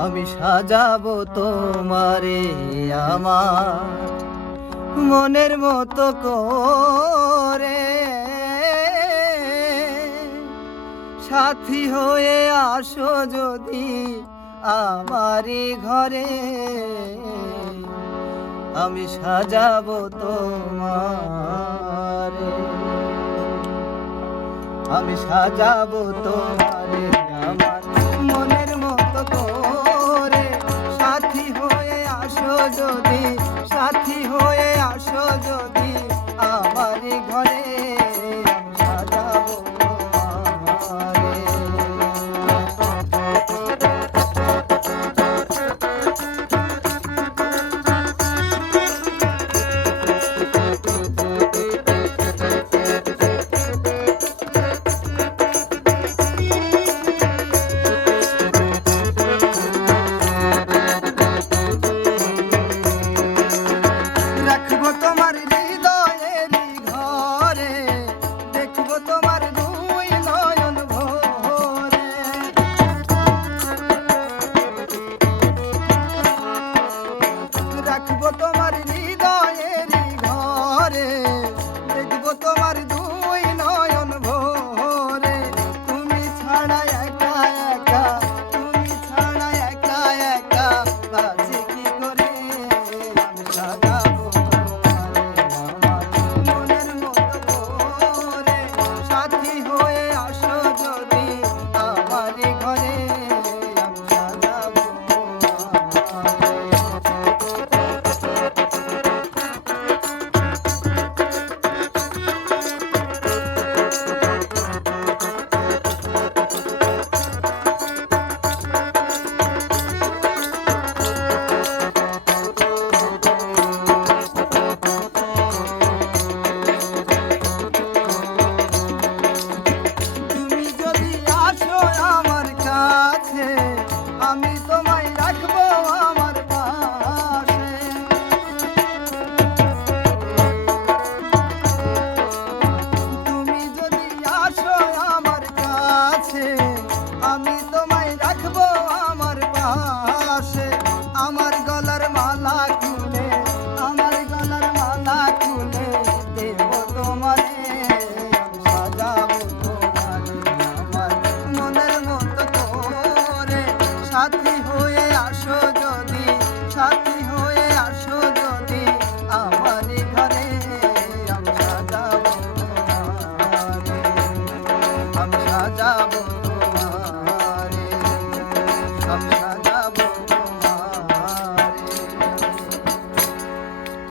আমি সাজাবো তোমারে আমার মনের মতো করে, সাথী হয়ে আসো যদি আমারই ঘরে। আমি সাজাবো তোমারে, আমি সাজাবো তোমারে আমার মনের মতো করে, সাথী হয়ে আসো যদি, সাথী হয়ে আসো যদি আমারই ঘরে। আমি সাজাবো তোমারে। রাখবো তোমার হৃদয়েরই ঘরে, দেখবো তোমার দুই নয়ন ভরে। রাখবো তোমার হৃদয়েরই ঘরে, দেখবো তোমার দুই নয়ন ভরে। তুমি ছাড়া একা একা, তুমি ছাড়া একা একা বাঁচি কি করে। আমি সাজাবো সাথী হয়ে আসো যদি আমারই ঘরে। আমি সাজাবো তুমি যদি আসো আমার কাছে, আমি তোমায় রাখবো আমার পাশে। তুমি যদি আসো আমার কাছে, আমি তোমায় রাখবো আমার পাশে। আমার গলার মালা খুলে, আমার গলার মালা খুলে দেব তোমারে। আমি সাজাবো তোমারে আমার মনের মতো করে, সাথী হয়ে আসো।